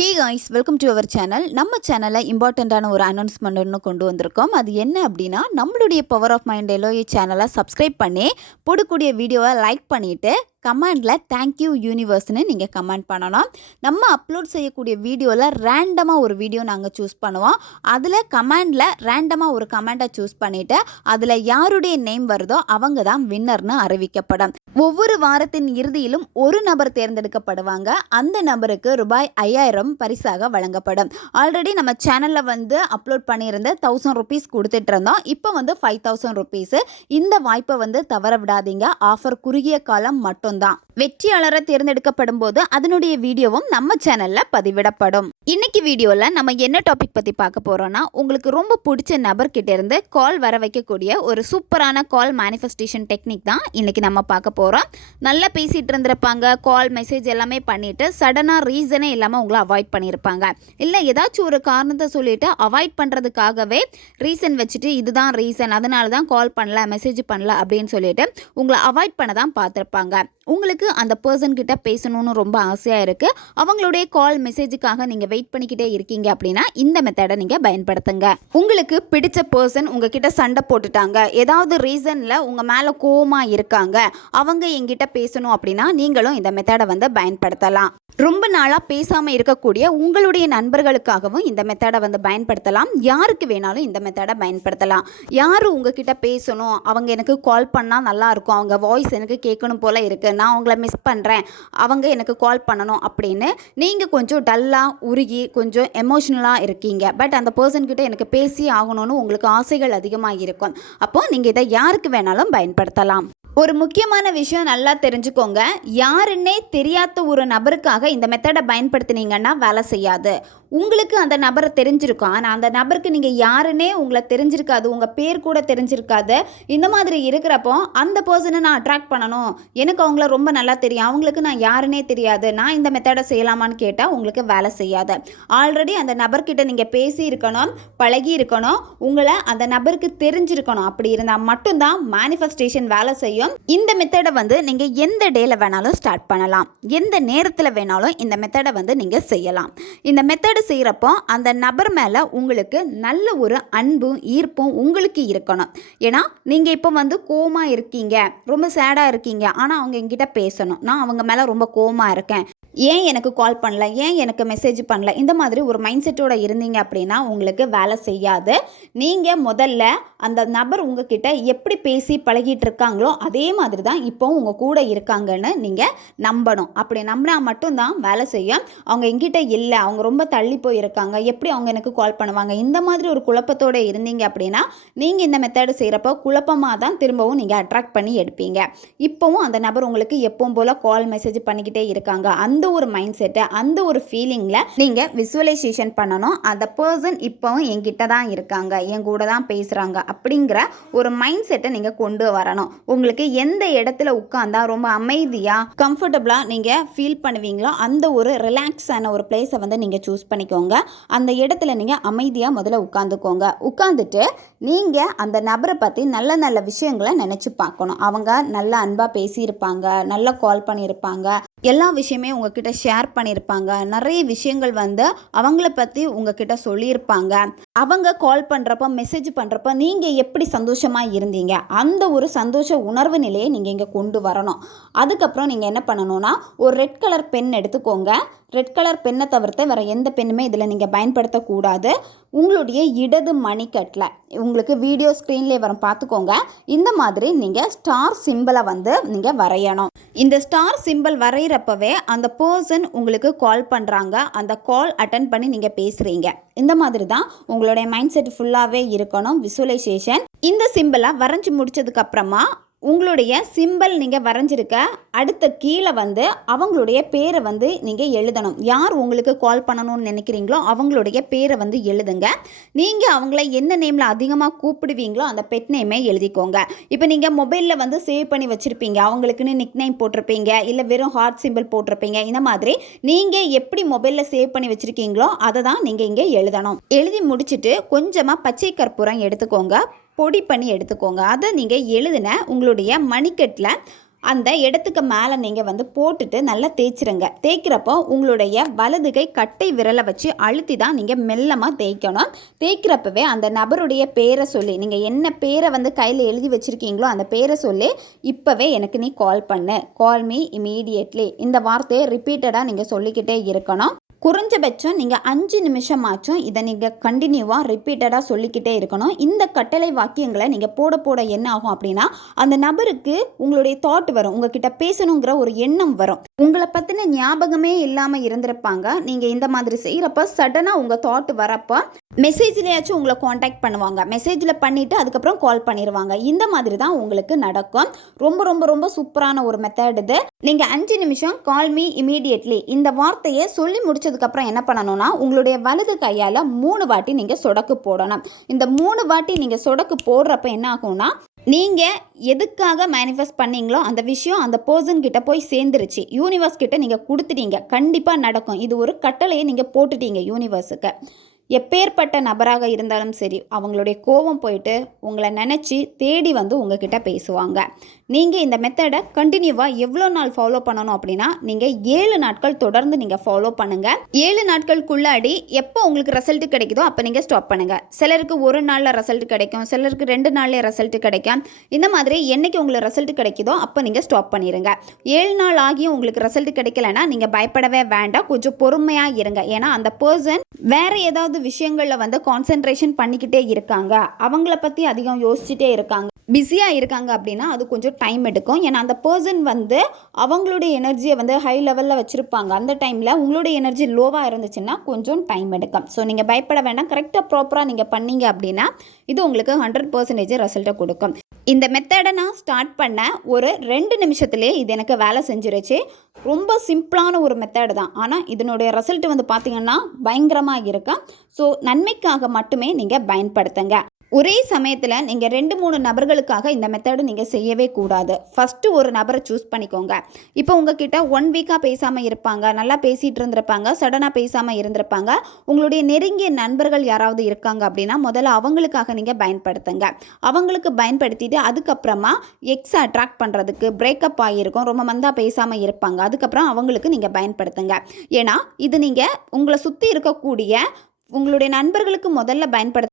Hey guys welcome to our channel நம்ம சேனலில் இம்பார்ட்டண்ட்டான ஒரு அனௌன்ஸ்மெண்ட் ஒன்று கொண்டு வந்திருக்கோம். அது என்ன அப்படின்னா நம்மளுடைய பவர் ஆஃப் மைண்ட் எல்லோ சேனலை சப்ஸ்கிரைப் பண்ணி போடக்கூடிய வீடியோவை லைக் பண்ணிவிட்டு கமெண்டில் தேங்க்யூ யூனிவர்ஸ்னு நீங்கள் கமெண்ட் பண்ணணும் நம்ம அப்லோட் செய்யக்கூடிய வீடியோவில் ரேண்டமாக ஒரு வீடியோ நாங்கள் சூஸ் பண்ணுவோம். அதில் கமெண்டில் ரேண்டமாக ஒரு கமெண்ட்டை சூஸ் பண்ணிவிட்டு அதில் யாருடைய நேம் வருதோ அவங்க தான் வின்னர்னு அறிவிக்கப்படும். ஒவ்வொரு வாரத்தின் இறுதியிலும் ஒரு நபர் தேர்ந்தெடுக்கப்படுவாங்க. அந்த நபருக்கு ரூபாய் ஐயாயிரம் பரிசாக வழங்கப்படும். ஆல்ரெடி நம்ம சேனலில் வந்து அப்லோட் பண்ணியிருந்த தௌசண்ட் ருபீஸ் கொடுத்துட்டு இருந்தோம். இப்போ வந்து ஃபைவ் தௌசண்ட் ருபீஸு இந்த வாய்ப்பை வந்து தவற விடாதீங்க. ஆஃபர் குறுகிய காலம் மட்டும் மட்டும்தான் வெற்றியாளரை தேர்ந்தெடுக்கப்படும் போது அதனுடைய வீடியோவும் நம்ம சேனலில் பதிவிடப்படும். இன்னைக்கு வீடியோவில் நம்ம என்ன டாபிக் பற்றி பார்க்க போறோம்னா உங்களுக்கு ரொம்ப பிடிச்ச நபர்கிட்ட இருந்து கால் வர வைக்கக்கூடிய ஒரு சூப்பரான கால் மேனிஃபெஸ்டேஷன் டெக்னிக் தான் இன்னைக்கு நம்ம பார்க்க போகிறோம் நல்லா பேசிகிட்டு இருந்திருப்பாங்க கால் மெசேஜ் எல்லாமே பண்ணிட்டு சடனாக ரீசனே இல்லாமல் உங்களை அவாய்ட் பண்ணியிருப்பாங்க இல்லை ஏதாச்சும் ஒரு காரணத்தை சொல்லிட்டு அவாய்ட் பண்ணுறதுக்காகவே ரீசன் வச்சுட்டு இதுதான் ரீசன் அதனால தான் கால் பண்ணல மெசேஜ் பண்ணல அப்படின்னு சொல்லிட்டு உங்களை அவாய்ட் பண்ண தான் பார்த்துருப்பாங்க. உங்களுக்கு அந்த பர்சன்கிட்ட பேசணும்னு ரொம்ப ஆசையாக இருக்குது அவங்களுடைய கால் மெசேஜுக்காக நீங்கள் வெயிட் பண்ணிக்கிட்டே இருக்கீங்க அப்படின்னா இந்த மெத்தடை நீங்கள் பயன்படுத்துங்க. உங்களுக்கு பிடிச்ச பர்சன் உங்ககிட்ட சண்டை போட்டுட்டாங்க. ஏதாவது ரீசனில் உங்கள் மேலே கோவமாக இருக்காங்க. அவங்க எங்கிட்ட பேசணும் அப்படின்னா நீங்களும் இந்த மெத்தடை வந்து பயன்படுத்தலாம். ரொம்ப நாளாக பேசாமல் இருக்கக்கூடிய உங்களுடைய நண்பர்களுக்காகவும் இந்த மெத்தடை வந்து பயன்படுத்தலாம். யாருக்கு வேணாலும் இந்த மெத்தடை பயன்படுத்தலாம். யார் உங்ககிட்ட பேசணும்? அவங்க எனக்கு கால் பண்ணால் நல்லாயிருக்கும் அவங்க வாய்ஸ் எனக்கு கேட்கணும் போல் இருக்குது நான் அவங்கள மிஸ் பண்ணுறேன் அவங்க எனக்கு கால் பண்ணணும் அப்படின்னு நீங்கள் கொஞ்சம் டல்லாக உருகி கொஞ்சம் எமோஷ்னலாக இருக்கீங்க. பட் அந்த பர்சன்கிட்ட எனக்கு பேசி ஆகணும்னு உங்களுக்கு ஆசைகள் அதிகமாக இருக்கும் அப்போ நீங்கள் இதை யாருக்கு வேணாலும் பயன்படுத்தலாம். ஒரு முக்கியமான விஷயம் நல்லா தெரிஞ்சுக்கோங்க. யாருன்னே தெரியாத ஒரு நபருக்காக இந்த மெத்தடை பயன்படுத்தினீங்கன்னா வேலை செய்யாது. உங்களுக்கு அந்த நபரை தெரிஞ்சிருக்கும். ஆனால் அந்த நபருக்கு நீங்கள் யாருன்னே உங்களை தெரிஞ்சிருக்காது. உங்கள் பேர் கூட தெரிஞ்சிருக்காது. இந்த மாதிரி இருக்கிறப்போ அந்த பர்சனை நான் அட்ராக்ட் பண்ணணும். எனக்கு அவங்கள ரொம்ப நல்லா தெரியும். அவங்களுக்கு நான் யாருன்னே தெரியாது. நான் இந்த மெத்தடை செய்யலாமான்னு கேட்டால் உங்களுக்கு வேலை செய்யாது. ஆல்ரெடி அந்த நபர்கிட்ட நீங்கள் பேசி இருக்கணும் பழகி இருக்கணும். உங்களை அந்த நபருக்கு தெரிஞ்சிருக்கணும். அப்படி இருந்தால் மட்டும்தான் மேனிஃபெஸ்டேஷன் வேலை செய்யும். இந்த மெத்தடை வந்து நீங்கள் எந்த டேல வேணாலும் ஸ்டார்ட் பண்ணலாம். எந்த நேரத்தில் வேணாலும் இந்த மெத்தடை வந்து நீங்கள் செய்யலாம். இந்த மெத்தடை செய்கிறப்போ அந்த நபர் மேலே உங்களுக்கு நல்ல ஒரு அன்பும் ஈர்ப்பும் உங்களுக்கு இருக்கணும். ஏன்னா நீங்கள் இப்போ வந்து கோவமாக இருக்கீங்க. ரொம்ப சேடாக இருக்கீங்க. ஆனால் அவங்க என்கிட்ட பேசணும். நான் அவங்க மேலே ரொம்ப கோவமாக இருக்கேன். ஏன் எனக்கு கால் பண்ணல? ஏன் எனக்கு மெசேஜ் பண்ணல? இந்த மாதிரி ஒரு மைண்ட் செட்டோட இருந்தீங்க அப்படின்னா உங்களுக்கு வேலை செய்யாது. நீங்கள் முதல்ல அந்த நபர் உங்ககிட்ட எப்படி பேசி பழகிட்டு இருக்காங்களோ அதே மாதிரி தான் இப்போ உங்கள் கூட இருக்காங்கன்னு நீங்கள் நம்பணும். அப்படி நம்பினா மட்டும்தான் வேலை செய்யும். அவங்க எங்கிட்ட இல்லை. அவங்க ரொம்ப தள்ளி போயிருக்காங்க. எப்படி அவங்க எனக்கு கால் பண்ணுவாங்க? இந்த மாதிரி ஒரு குழப்பத்தோடு இருந்தீங்க அப்படின்னா நீங்கள் இந்த மெத்தடு செய்கிறப்போ குழப்பமாக தான் திரும்பவும் நீங்கள் அட்ராக்ட் பண்ணி எடுப்பீங்க. இப்போவும் அந்த நபர் உங்களுக்கு எப்பவும் போல் கால் மெசேஜ் பண்ணிக்கிட்டே இருக்காங்க. அந்த அந்த ஒரு மைண்ட் செட்டை அந்த ஒரு ஃபீலிங்கில் நீங்கள் விசுவலைசேஷன் பண்ணணும். அந்த பர்சன் இப்போவும் என்கிட்ட தான் இருக்காங்க என் கூட தான் பேசுகிறாங்க அப்படிங்கிற ஒரு மைண்ட் செட்டை நீங்கள் கொண்டு வரணும். உங்களுக்கு எந்த இடத்துல உட்காந்தா ரொம்ப அமைதியாக கம்ஃபர்டபுளாக நீங்கள் ஃபீல் பண்ணுவீங்களோ அந்த ஒரு ரிலாக்ஸான ஒரு பிளேஸை வந்து நீங்கள் சூஸ் பண்ணிக்கோங்க. அந்த இடத்துல நீங்கள் அமைதியாக முதல்ல உட்காந்துக்கோங்க. உட்காந்துட்டு நீங்கள் அந்த நபரை பற்றி நல்ல நல்ல விஷயங்களை நினச்சி பார்க்கணும். அவங்க நல்ல அன்பாக பேசியிருப்பாங்க நல்லா கால் பண்ணியிருப்பாங்க. எல்லா விஷயமே உங்ககிட்ட ஷேர் பண்ணியிருப்பாங்க நிறைய விஷயங்கள் வந்து அவங்கள பற்றி உங்ககிட்ட சொல்லியிருப்பாங்க. அவங்க கால் பண்ணுறப்ப மெசேஜ் பண்ணுறப்ப நீங்கள் எப்படி சந்தோஷமாக இருந்தீங்க? அந்த ஒரு சந்தோஷ உணர்வு நிலையை நீங்கள் இங்கே கொண்டு வரணும். அதுக்கப்புறம் நீங்கள் என்ன பண்ணணும்னா ஒரு ரெட் கலர் பென் எடுத்துக்கோங்க. ரெட் கலர் பெண்ணை தவிர்த்து வேறு எந்த பெண்ணுமே இதில் நீங்கள் பயன்படுத்தக்கூடாது. உங்களுடைய இடது மணிக்கட்டில் உங்களுக்கு வீடியோ ஸ்க்ரீன்லேயே வரும் பார்த்துக்கோங்க. இந்த மாதிரி நீங்கள் ஸ்டார் சிம்பிளை வந்து நீங்கள் வரையணும். இந்த ஸ்டார் சிம்பிள் வரைகிறப்பவே அந்த பர்சன் உங்களுக்கு கால் பண்ணுறாங்க அந்த கால் அட்டன் பண்ணி நீங்கள் பேசுகிறீங்க இந்த மாதிரி தான் உங்களுடைய மைண்ட் செட் ஃபுல்லாகவே இருக்கணும் விசுவலைசேஷன் இந்த சிம்பிளை வரைஞ்சி முடிச்சதுக்கப்புறமா உங்களுடைய சிம்பிள் நீங்கள் வரைஞ்சிருக்க அடுத்த கீழே வந்து அவங்களுடைய பேரை வந்து நீங்கள் எழுதணும். யார் உங்களுக்கு கால் பண்ணணும்னு நினைக்கிறீங்களோ அவங்களுடைய பேரை வந்து எழுதுங்க. நீங்கள் அவங்கள என்ன நேமில் அதிகமாக கூப்பிடுவீங்களோ அந்த பெட் நேமே எழுதிக்கோங்க. இப்போ நீங்கள் மொபைலில் வந்து சேவ் பண்ணி வச்சுருப்பீங்க. அவங்களுக்குன்னு நிக் நேம் போட்டிருப்பீங்க. இல்லை வெறும் ஹார்ட் சிம்பிள் போட்டிருப்பீங்க. இந்த மாதிரி நீங்கள் எப்படி மொபைலில் சேவ் பண்ணி வச்சுருக்கீங்களோ அதை தான் நீங்கள் இங்கே எழுதணும். எழுதி முடிச்சுட்டு கொஞ்சமாக பச்சை கற்பூரம் எடுத்துக்கோங்க. பொடி பண்ணி எடுத்துக்கோங்க. அதை நீங்கள் எழுதின உங்களுடைய மணிக்கட்டில் அந்த இடத்துக்கு மேலே நீங்கள் வந்து போட்டுட்டு நல்லா தேய்ச்சிருங்க. தேய்க்கிறப்போ உங்களுடைய வலது கை கட்டை விரலை வச்சு அழுத்தி தான் நீங்கள் மெல்லமாக தேய்க்கணும். தேய்க்கிறப்பவே அந்த நபருடைய பேரை சொல்லி நீங்கள் என்ன பேரை வந்து கையில் எழுதி வச்சுருக்கீங்களோ அந்த பேரை சொல்லி இப்போவே எனக்கு நீ கால் பண்ணு. கால் மீ இமீடியட்லி இந்த வார்த்தையை ரிப்பீட்டடாக நீங்கள் சொல்லிக்கிட்டே இருக்கணும். குறைஞ்சபட்சம் நீங்கள் அஞ்சு நிமிஷமாச்சும் இதை நீங்கள் கண்டினியூவாக ரிப்பீட்டடாக சொல்லிக்கிட்டே இருக்கணும். இந்த கட்டளை வாக்கியங்களை நீங்கள் போட போட என்ன ஆகும் அப்படின்னா அந்த நபருக்கு உங்களுடைய தாட் வரும். உங்ககிட்ட பேசணுங்கிற ஒரு எண்ணம் வரும். உங்களை பற்றின ஞாபகமே இல்லாமல் இருந்திருப்பாங்க. நீங்கள் இந்த மாதிரி செய்கிறப்ப சடனாக உங்கள் தாட் வரப்போ மெசேஜ்லேயாச்சும் உங்களை காண்டாக்ட் பண்ணுவாங்க. மெசேஜில் பண்ணிவிட்டு அதுக்கப்புறம் கால் பண்ணிடுவாங்க இந்த மாதிரி தான் உங்களுக்கு நடக்கும். ரொம்ப ரொம்ப ரொம்ப சூப்பரான ஒரு மெத்தட் இது. நீங்கள் அஞ்சு நிமிஷம் கால் மீ இமீடியட்லி இந்த வார்த்தையை சொல்லி முடிச்சதுக்கப்புறம் என்ன பண்ணணும்னா உங்களுடைய வலது கையால் மூணு வாட்டி நீங்கள் சொடக்கு போடணும். இந்த மூணு வாட்டி நீங்கள் சொடக்கு போடுறப்ப என்ன ஆகும்னா நீங்கள் எதுக்காக மேனிஃபெஸ்ட் பண்ணீங்களோ அந்த விஷயம் அந்த பர்சன் கிட்ட போய் சேர்ந்துருச்சு. யூனிவர்ஸ் கிட்ட நீங்கள் கொடுத்துட்டீங்க. கண்டிப்பாக நடக்கும். இது ஒரு கட்டளையை நீங்கள் போட்டுட்டீங்க யூனிவர்ஸுக்கு எப்பேற்பட்ட நபராக இருந்தாலும் சரி அவங்களுடைய கோபம் போயிட்டு உங்களை நினச்சி தேடி வந்து உங்ககிட்ட பேசுவாங்க. நீங்கள் இந்த மெத்தடை கண்டினியூவாக எவ்வளோ நாள் ஃபாலோ பண்ணணும் அப்படின்னா நீங்கள் ஏழு நாட்கள் தொடர்ந்து நீங்கள் ஃபாலோ பண்ணுங்கள் ஏழு நாட்களுக்குள்ளாடி எப்போ உங்களுக்கு ரிசல்ட் கிடைக்குதோ அப்போ நீங்கள் ஸ்டாப் பண்ணுங்கள் சிலருக்கு ஒரு நாளில் ரிசல்ட் கிடைக்கும் சிலருக்கு ரெண்டு நாள்லேயே ரிசல்ட் கிடைக்கும். இந்த மாதிரி என்னைக்கு உங்களுக்கு ரிசல்ட் கிடைக்குதோ அப்போ நீங்கள் ஸ்டாப் பண்ணிடுங்க ஏழு நாள் ஆகியும் உங்களுக்கு ரிசல்ட் கிடைக்கலன்னா நீங்கள் பயப்படவே வேண்டாம். கொஞ்சம் பொறுமையாக இருங்க. ஏன்னா அந்த பர்சன் வேறு ஏதாவது விஷயங்களில் வந்து கான்சென்ட்ரேஷன் பண்ணிக்கிட்டே இருக்காங்க. அவங்கள பற்றி அதிகம் யோசிச்சுட்டே இருக்காங்க. பிஸியாக இருக்காங்க அப்படின்னா அது கொஞ்சம் டைம் எடுக்கும். ஏன்னா அந்த பர்சன் வந்து அவங்களுடைய எனர்ஜியை வந்து ஹை லெவலில் வச்சுருப்பாங்க. அந்த டைமில் உங்களுடைய எனர்ஜி லோவாக இருந்துச்சுன்னா கொஞ்சம் டைம் எடுக்கும். ஸோ நீங்கள் பயப்பட வேண்டாம். கரெக்டாக ப்ராப்பராக நீங்கள் பண்ணீங்க அப்படின்னா இது உங்களுக்கு ஹண்ட்ரட் பர்சன்டேஜ் ரிசல்ட்டை கொடுக்கும். இந்த மெத்தடை நான் ஸ்டார்ட் பண்ண ஒரு ரெண்டு நிமிஷத்துலேயே இது எனக்கு வேலை செஞ்சிருச்சு. ரொம்ப சிம்பிளான ஒரு மெத்தடு தான். ஆனால் இதனுடைய ரிசல்ட் வந்து பார்த்தீங்கன்னா பயங்கரமாக இருக்கும் ஸோ நன்மைக்காக மட்டுமே நீங்கள் பயன்படுத்துங்க. ஒரே சமயத்தில் நீங்கள் ரெண்டு மூணு நபர்களுக்காக இந்த மெத்தடு நீங்கள் செய்யவே கூடாது. ஃபஸ்ட்டு ஒரு நபரை சூஸ் பண்ணிக்கோங்க. இப்போ உங்ககிட்ட ஒன் வீக்காக பேசாமல் இருப்பாங்க நல்லா பேசிகிட்டு இருந்திருப்பாங்க சடனாக பேசாமல் இருந்திருப்பாங்க. உங்களுடைய நெருங்கிய நண்பர்கள் யாராவது இருக்காங்க அப்படின்னா முதல்ல அவங்களுக்காக நீங்கள் பயன்படுத்துங்க. அவங்களுக்கு பயன்படுத்திட்டு அதுக்கப்புறமா எக்ஸ் அட்ராக்ட் பண்ணுறதுக்கு பிரேக்கப் ஆகியிருக்கும் ரொம்ப மந்தாக பேசாமல் இருப்பாங்க. அதுக்கப்புறம் அவங்களுக்கு நீங்கள் பயன்படுத்துங்க. ஏன்னா இது நீங்கள் உங்களை சுற்றி இருக்கக்கூடிய உங்களுடைய நண்பர்களுக்கு முதல்ல பயன்படுத்த